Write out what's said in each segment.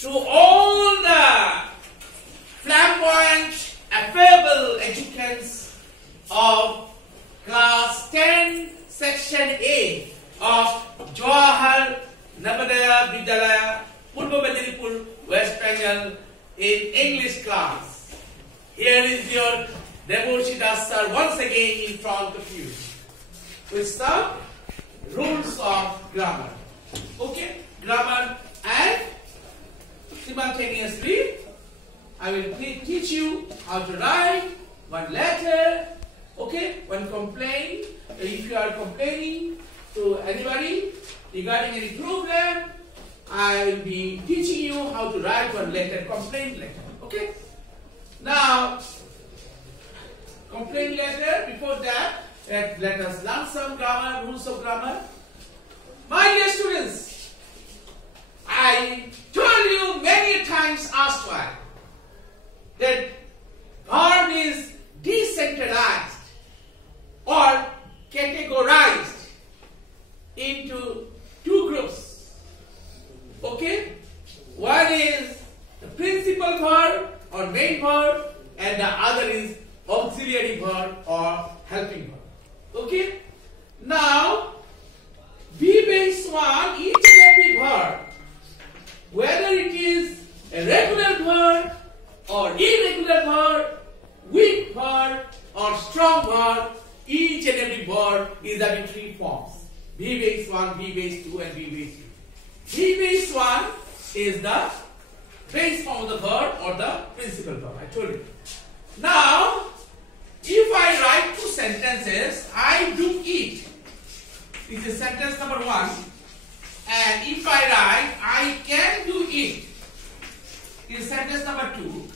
to all the flamboyant, affable educants of class 10, section A of Jawahar Navodaya Vidyalaya, Purva Medinipur, West Bengal in English class. Here is your Debarshi sir once again in front of you with some rules of grammar. Okay, grammar, and simultaneously I will teach you how to write one letter. Okay, one complaint. If you are complaining to anybody regarding any problem, I will be teaching you how to write one letter, complaint letter. Okay. Now, complaint letter. Before that, let us learn some grammar, rules of grammar. My dear students, I told you many times asked why that verb is decentralized or categorized into two groups. Okay? One is the principal verb or main verb, and the other is auxiliary verb or helping verb. Okay? Now, be based on each and every verb, whether it is a regular verb or irregular verb, weak verb or strong verb, each and every verb is having three forms: be base 1, be base 2, and be base 3. Be base 1 is the base form of the verb or the principal verb. I told you. Now, if I write two sentences, I do eat. This is sentence number 1. And if I write, I can do it, this is sentence number 2.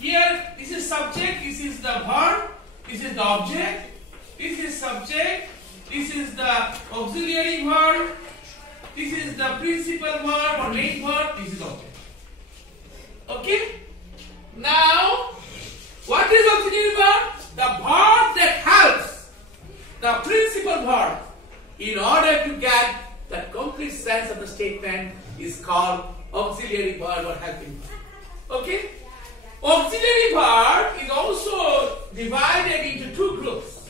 Here, this is subject, this is the verb, this is the object, this is subject, this is the auxiliary verb, this is the principal verb or main verb, this is object. Okay? Now, what is auxiliary verb? The verb that helps the principal verb in order to get the complete sense of the statement is called auxiliary verb or helping verb. Okay? Auxiliary verb is also divided into two groups: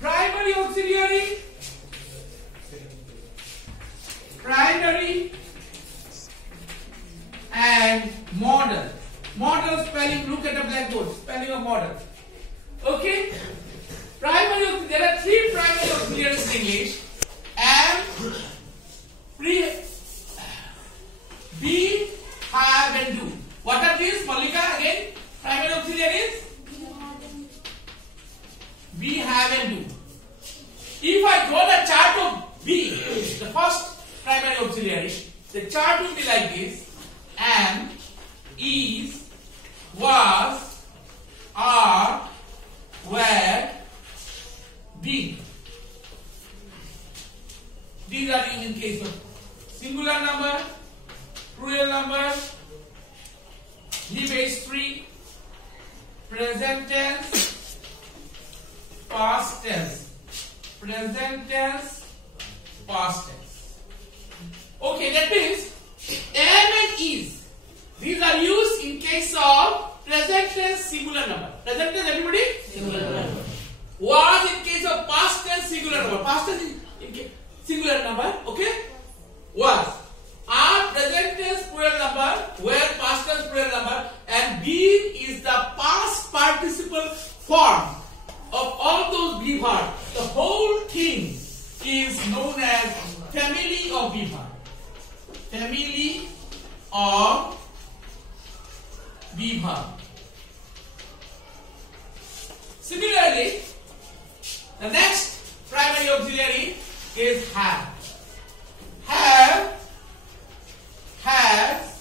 primary auxiliary, and modal. Modal spelling, look at the blackboard, spelling of modal. Okay? Primary, there are three primary auxiliaries in English: am, be, have, and do. What are these, Malika? Again, primary auxiliaries: be, have, and do. If I draw the chart of be, the first primary auxiliary, the chart will be like this: am, is, was, are, were, be. These are in case of singular number, plural number, be base 3, present tense, past tense. Present tense, past tense. Okay, that means am and is, these are used in case of present tense singular number. Present tense, everybody? Singular number. Was in case of past tense singular number. Past tense in singular number. Okay? Was. Are present tense plural number, where past tense plural number, and been is the past participle form of all those be verbs. The whole thing is known as family of be verb. Family of be verb. Similarly, the next primary auxiliary is have. Have, has,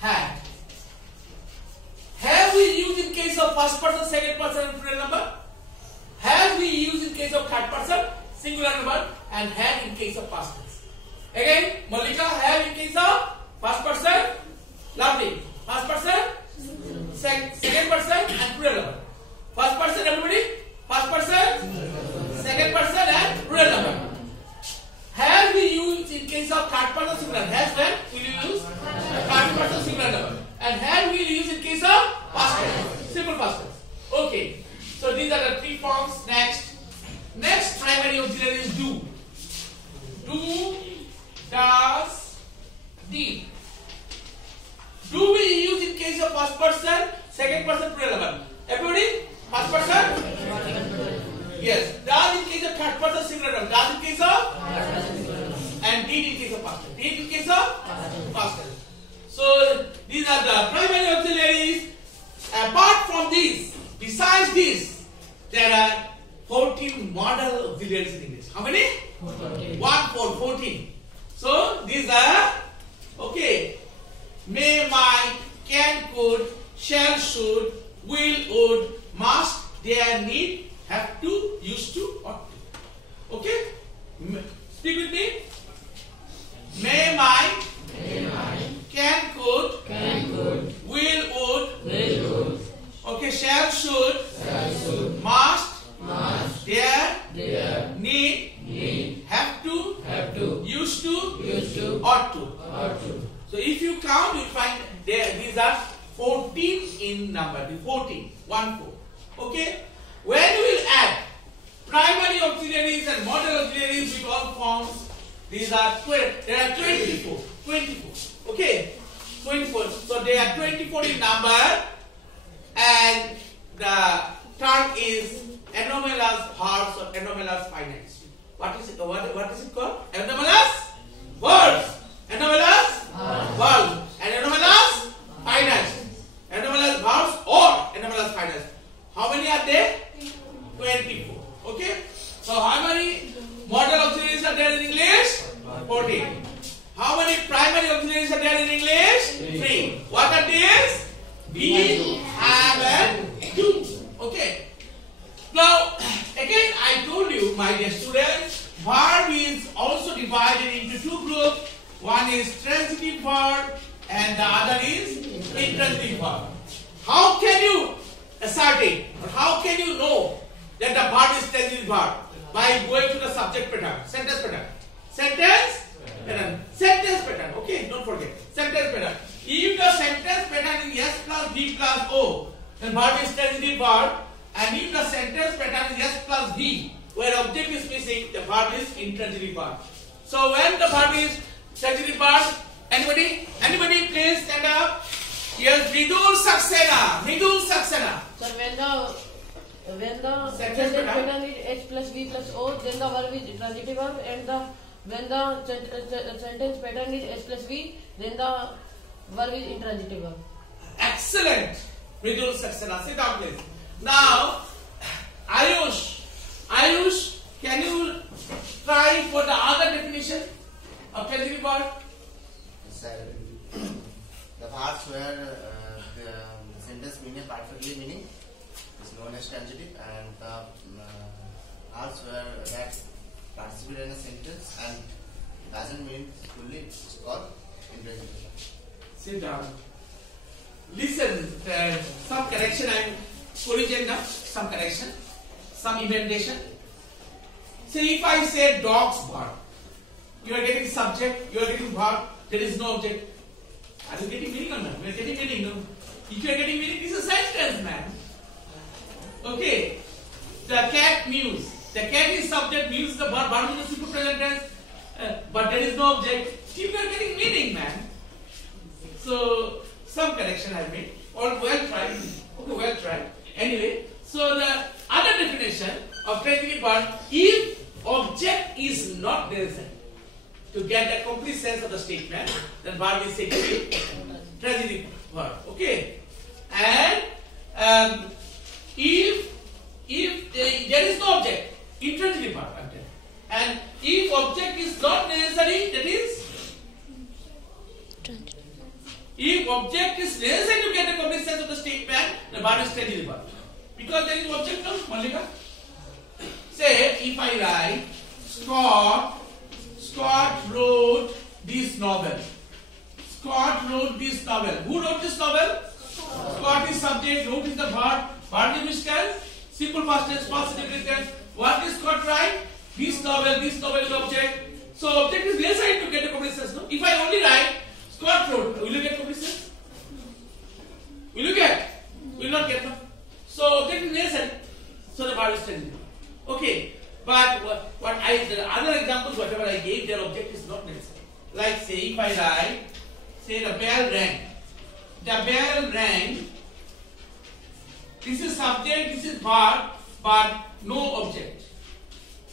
had. Have we used in case of first person, second person, and plural number? Have we used in case of third person, singular number, and have in case of past tense. Again, Malika, have in case of first person, lovely. First person, second person, and plural number. First person, everybody? First person, second person, and plural number. Have we used in case of singular. Has when will you use third person singular number, and have will you use in case of past tense, simple past tense. Okay. So these are the three forms. Next primary auxiliary is do. Do, does, did. Do we use in case of first person, second person plural number. Everybody? First person? Yes. Does in case of third person singular number. Does in case of? And did in case of past tense. Did in case of past tense. So these are the primary auxiliaries. Apart from these, besides this, there are 14 model auxiliaries in English. How many? 14. So these are okay. May, might, can, could, shall, should, will, would, must, dare, need, have to, used to, ought to. Okay? Speak with me. May, might, can, could, will, would, okay, shall, should, must, dare, need, have to, used to, ought to. So if you count, you find these are 14 in number. 14, 1 4. Okay. When you will add primary auxiliaries and model auxiliaries with all forms, these are there are 24. Okay, 24. So they are 24 in number, and the term is anomalous verbs or anomalous finite. What is it? What is it called? Anomalous verbs. Anomalous verbs and anomalous finite. Anomalous verbs or anomalous finite. How many are there? 24. Okay. So how many model auxiliaries are there in English? 14. How many primary auxiliaries are there in English? 3. What are these? Be, have, and do. Okay. Now, again, I told you, my dear students, verb is also divided into two groups. One is transitive verb and the other is intransitive verb. How can you ascertain or how can you know that the verb is transitive verb? By going to the subject pattern, sentence pattern. Sentence pattern. Okay, don't forget. Sentence pattern. If the sentence pattern is yes plus V plus O, then verb is transitive verb. And if the sentence pattern is yes plus V, where object is missing, the verb is intransitive verb. So when the verb is transitive verb, anybody please stand up. Yes, Mridul Saxena. So when the sentence pattern is H plus V plus O, then the verb is transitive verb, and when the sentence pattern is H plus V, then the verb is intransitive verb. Excellent, Mridul Saxena. Sit down, please. Now, Ayush, can you try for the other definition of transitive verb? The verbs where the sentence meaning perfectly meaning is known as transitive, and the verbs where that participate in a sentence and doesn't mean fully is called intransitive. Sit down. Listen, some correction I am corrigiting now. Some correction, some indentation. See, if I say dogs bark, you are getting subject, you are getting verb, there is no object. Are you getting meaning or not? We are getting meaning, no? If you are getting meaning, this is a sentence, man. Okay. The cat mews. The cat is subject, mews the verb is the simple present tense, but there is no object. You are getting meaning, man. So, some correction I made. All well tried. Okay, well tried. Anyway, so the other definition of transitive verb, if object is not present, to get the complete sense of the statement, then verb is said to be transitive verb. Okay, and if there is no object, intransitive verb. And if object is not necessary, that is. If object is necessary to get the complete sense of the statement, the verb is transitive verb. Because there is object, no, Mallika. Say, if I write, Scott wrote this novel. Scott wrote this novel. Who wrote this novel? Scott is subject, wrote is the verb. Verb is tense, simple past tense, past simple tense. What is Scott write? This novel is object. So object is necessary to get a complete sense. No? If I only write Scott Road, will you get complete sense? Will you get? Will not get. No? So object is necessary. So the verb is transitive. Okay. But the other examples, whatever I gave, their object is not necessary. Like say, if I write, say the bell rang. The bell rang. This is subject, this is verb, but no object.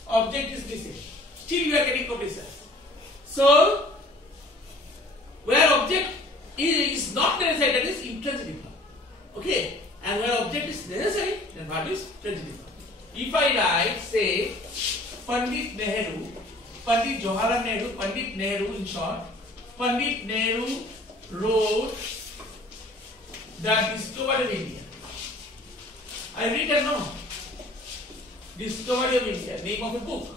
Object is missing. Still you are getting complete sense. So, where object is not necessary, that is intransitive. Okay? And where object is necessary, then verb is transitive. If I write, say, Pandit Nehru, Pandit Jawaharlal Nehru, Pandit Nehru in short, Pandit Nehru wrote the discovery of India. I read and know. Discovery of India, name of a book.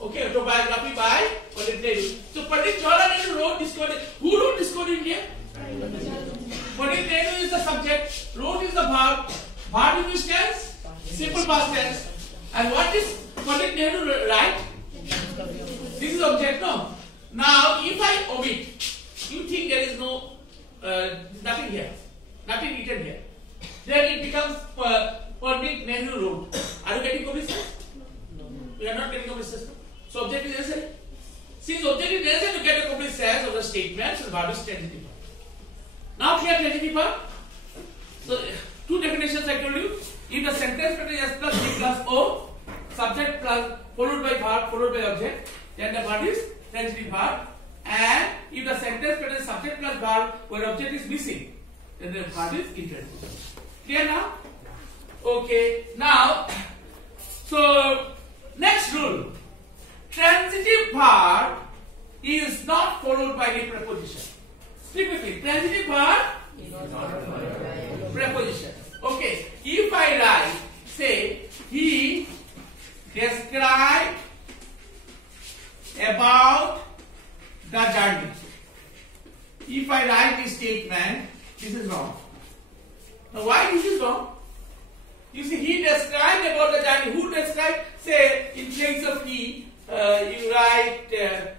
Okay, autobiography by Pandit Nehru. So Pandit Jawaharlal Nehru wrote discovery. Who wrote discovery of India? Pandit Nehru is the subject, wrote is the verb. Verb in which tense? Simple past tense. And what is Pandit Nehru write? This is object, no? Now, if I omit, you think there is no, nothing here, nothing written here. Then it becomes Pandit Nehru wrote. Are you getting complete sense? No. We are not getting complete sense. So object is necessary. Since object is necessary to get a complete sense of the statement, so the verb is transitive. Now clear transitive verb? So two definitions I told you. If the sentence pattern is S plus V plus O, subject plus followed by verb followed by object, then the verb is transitive verb. And if the sentence pattern is subject plus verb where object is missing, then the verb is intransitive. Clear now? Okay. Now, so next rule: transitive verb is not followed by any preposition. Speak with me. Transitive verb is not followed by preposition. Okay, if I write, say, he described about the journey. If I write this statement, this is wrong. Now, why this is wrong? You see, he described about the journey. Who described? Say, in place of he, you write here,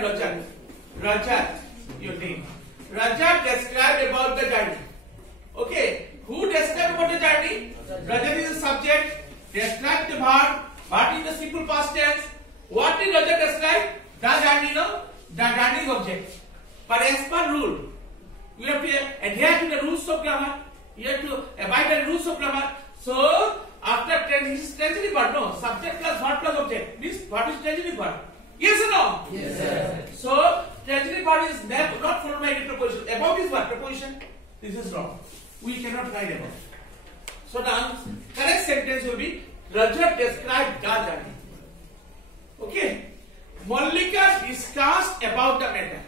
Rajat. Rajat, your name. Rajat described about the journey. Okay, who described about the journey? Rajat is the subject. Describe the verb. Verb is the simple past tense. What did Rajat describe? The journey, no? The journey is object. But as per rule, we have to adhere to the rules of grammar. You have to abide by the rules of grammar. So, after transitive verb, no? Subject plus verb plus object. Means what is transitive verb? Yes or no? Yes, sir. So, transitive verb is not followed by any preposition. About is what? Preposition. This is wrong. We cannot write about. So the correct sentence will be Rajat described the journey. Okay. Mallika discussed about the matter.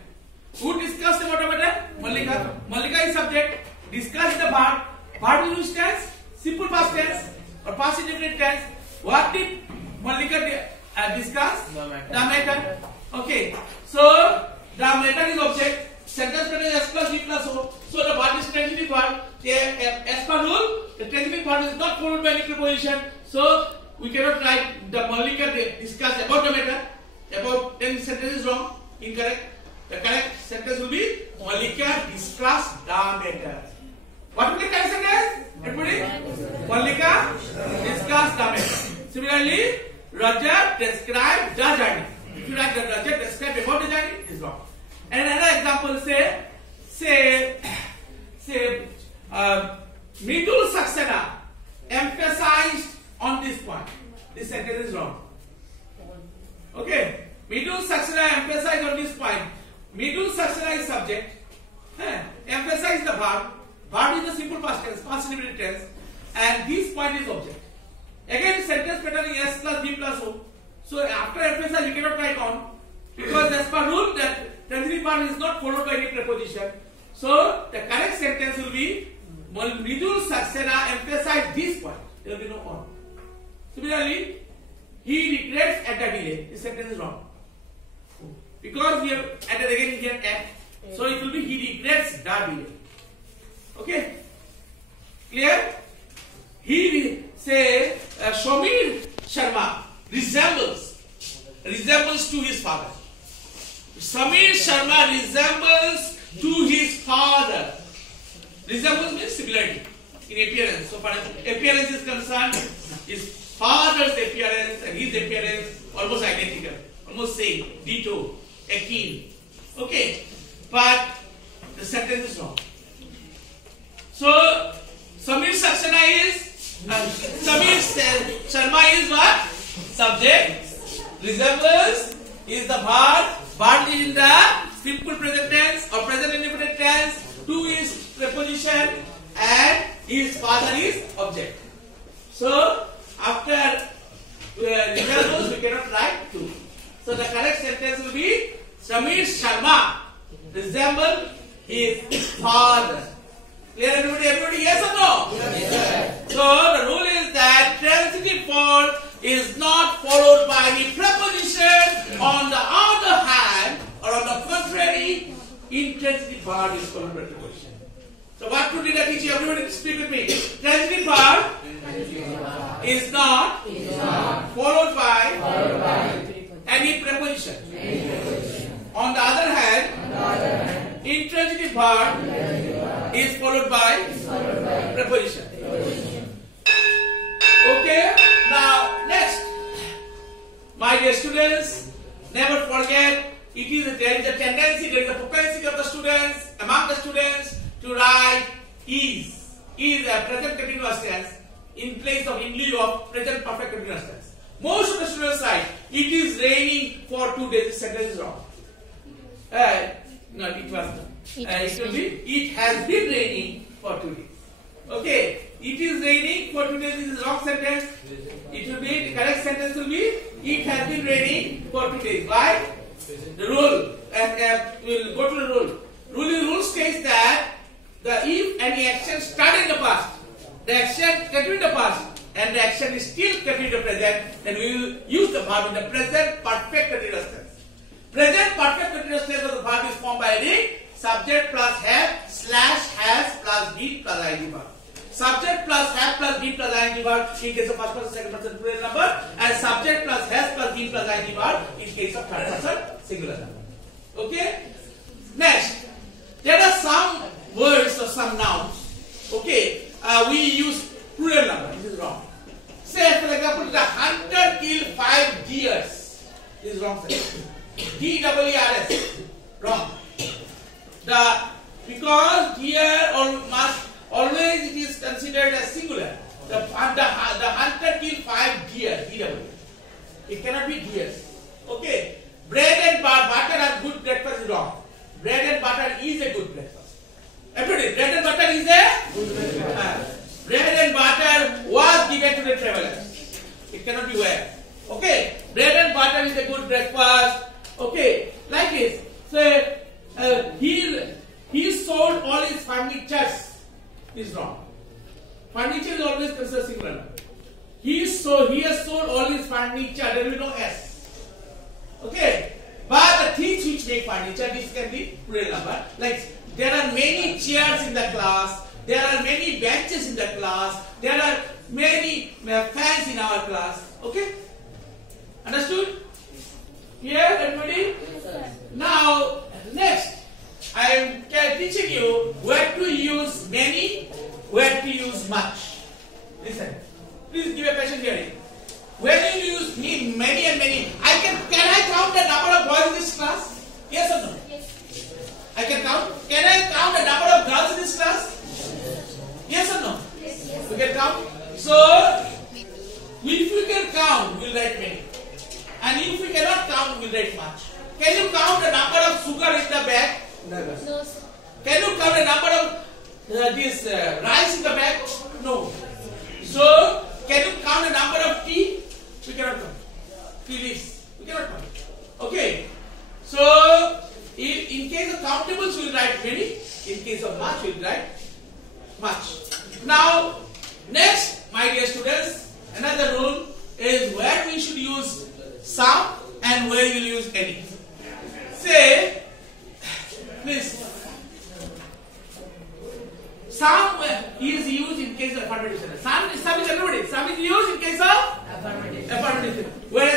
Who discussed about the matter? Mallika. Mallika is subject. Discuss the verb. Verb in which tense? Simple past tense or past indefinite tense. What did Mallika discuss? The matter. Okay. So the matter is object. Sentence pattern is S plus V plus O. So the verb is transitive verb. As per rule, the transitive verb is not followed by any preposition. So we cannot write the Mallika discussed about the matter. About, then the sentence is wrong, incorrect. The correct sentence will be Mallika discussed the matter. What will be the correct sentence? Everybody? Mallika discussed the matter. Similarly, Rajat described the journey. If you write that Rajat described about the journey, it is wrong. And another example, say, Mridul Saxena emphasized on this point. This sentence is wrong. Okay, Mridul Saxena emphasized on this point. Mridul Saxena is subject. Emphasize the verb. Verb is the simple past tense, past indefinite tense, and this point is object. Again, sentence pattern is S plus V plus O. So after emphasize, you cannot write on, because as per rule that transitive verb is not followed by any preposition. So the correct sentence will be Mridul Saxena emphasized this point. There will be no on. Similarly, he regrets at the delay. This sentence is wrong. Because we have added again here at. So it will be he regrets the delay. Okay? Clear? He say Shomir Sharma resembles to his father. Samir Sharma resembles to his father. Resembles means similarity in appearance. So far as appearance is concerned, his father's appearance and his appearance almost identical, almost same, ditto, akin. Okay, but the sentence is wrong. So Samir Sharma is what? Subject. Resembles is the verb. Verb is in the simple present tense or present indefinite tense. To is preposition and his father is object. So after resembles we cannot write to. So the correct sentence will be Samir Sharma resemble his father. Clear everybody? Everybody, yes or no? Yes. So the rule is that transitive form is not followed by any preposition. On the other hand, or on the contrary, intransitive verb is followed by preposition. So what to did I teach you? Everybody speak with me. Transitive verb is not followed by any preposition. On the other hand, intransitive verb is followed by preposition. Okay, now next, my dear students, never forget, there is a tendency, there is a propensity of the students, among the students, to write is a present continuous tense in place of, in lieu of present perfect continuous tense. Most of the students write, it is raining for 2 days. This sentence is wrong. No, it was not. It will be, it has been raining for 2 days. Okay, it is raining for 2 days. This is wrong sentence. It will be, the correct sentence will be, it has been raining for 2 days. Why? The rule, we'll go to the rule. Rule states that if any action started in the past, the action continued in the past, and the action is still continued in the present, then we will use the verb in the present perfect continuous tense. Present perfect continuous tense of the verb is formed by the subject plus have slash has plus been plus ing verb. Subject plus have plus been plus ing verb in case of first person, second person plural number, and subject plus has plus been plus ing verb in case of third person singular number. Okay? Next, there are some words or some nouns. Okay, we use plural number. This is wrong. Say, for example, the hunter killed 5 deers. This is wrong. D-E-R-S. Wrong. Because deer always it is considered as singular. The hunter killed 5 deer. D-E-R. It cannot be deers. Okay. Bread and butter are good breakfast is wrong. Bread and butter is a good breakfast. Everybody, bread and butter is a good breakfast. Bread and butter was given to the travelers. It cannot be where. Okay. Bread and butter is a good breakfast. Okay. Like this. So he sold all his furnitures. Is wrong. Furniture is always considered singular. He has sold all his furniture. There will be no S. Okay, but the things which make furniture, this can be plural number. Like there are many chairs in the class, there are many benches in the class, there are many fans in our class. Okay, understood? Here, everybody. Now, next, I am teaching you where to use many, where to use much. Listen, please give a patient hearing. When you use many and many, can I count the number of boys in this class? Yes or no? Yes. I can count. Can I count the number of girls in this class? Yes or no? Yes. We can count. So, if we can count, we will write many. And if we cannot count, we will write much. Can you count the number of sugar in the bag? Never. No, sir. Can you count the number of this rice in the bag? No. So, can you count the number of tea? We cannot count. Tea leaves. We cannot count. Okay. So, in case of countables, we will write many. In case of much, we will write much. Now, next, my dear students, another rule is where we should use some and where you will use any. Say, please. Some is used in case of affirmative sentence. Some is everybody. Some is used in case of affirmative. Where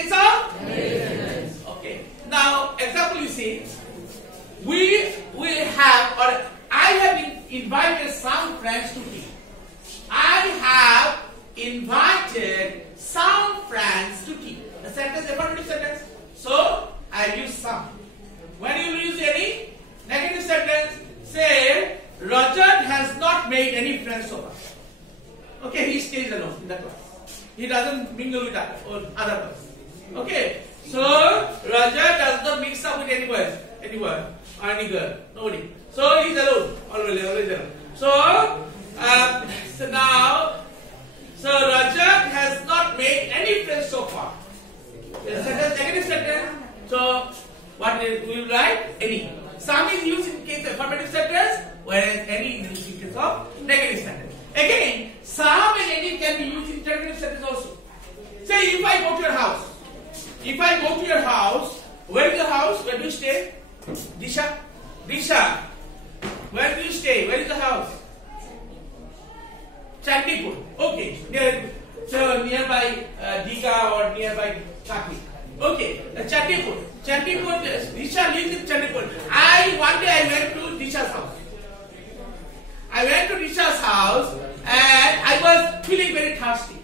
case of? Okay. Now, example you see, we will have, or I have invited some friends to tea. I have invited some friends to tea. The sentence, affirmative sentence. So, I use some. When you use any negative sentence, say, Rajat has not made any friends so far. Okay, he stays alone in the class. He doesn't mingle with other person. Okay, so Rajat does not mix up with anyone or any girl, nobody. So he's alone, always alone. So Rajat has not made any friends so far. The sentence, negative sentence. So what we will write? Any. Some is used in case of affirmative sentence, whereas any is used in case of negative sentence. Again, some and any can be used in interrogative sentence also. Say, if I go to your house. If I go to your house, where is the house? Where do you stay? Disha. Where do you stay? Where is the house? Chandipur. Okay. So nearby Diga or nearby Chakri. Okay. Chandipur. Disha lives in Chandipur. One day I went to Disha's house. I went to Disha's house and I was feeling very thirsty.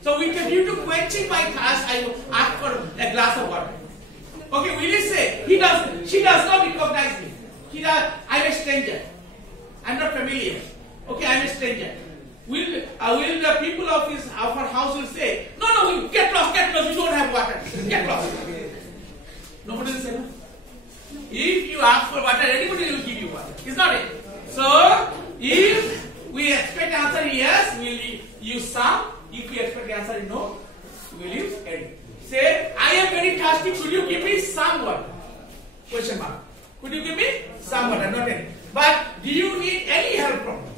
So due to quenching my thirst, I asked for a glass of water. Okay, will you say she does not recognize me. I'm a stranger. I'm not familiar. Okay, I'm a stranger. Will the people of our house will say, no, get lost, we don't have water. Get lost. Nobody will say no. If you ask for water, anybody will give you water. It's not it. So, if we expect answer yes, we will use some. If we expect answer no, we will use any. Say, I am very thirsty, could you give me some water? Question mark. Could you give me some water, not any. But do you need any help from me?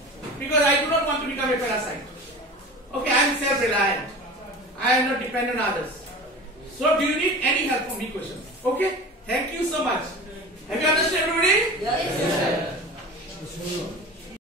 Because I do not want to become a parasite. Okay, I am self-reliant. I am not dependent on others. So do you need any help from me? Question. Okay?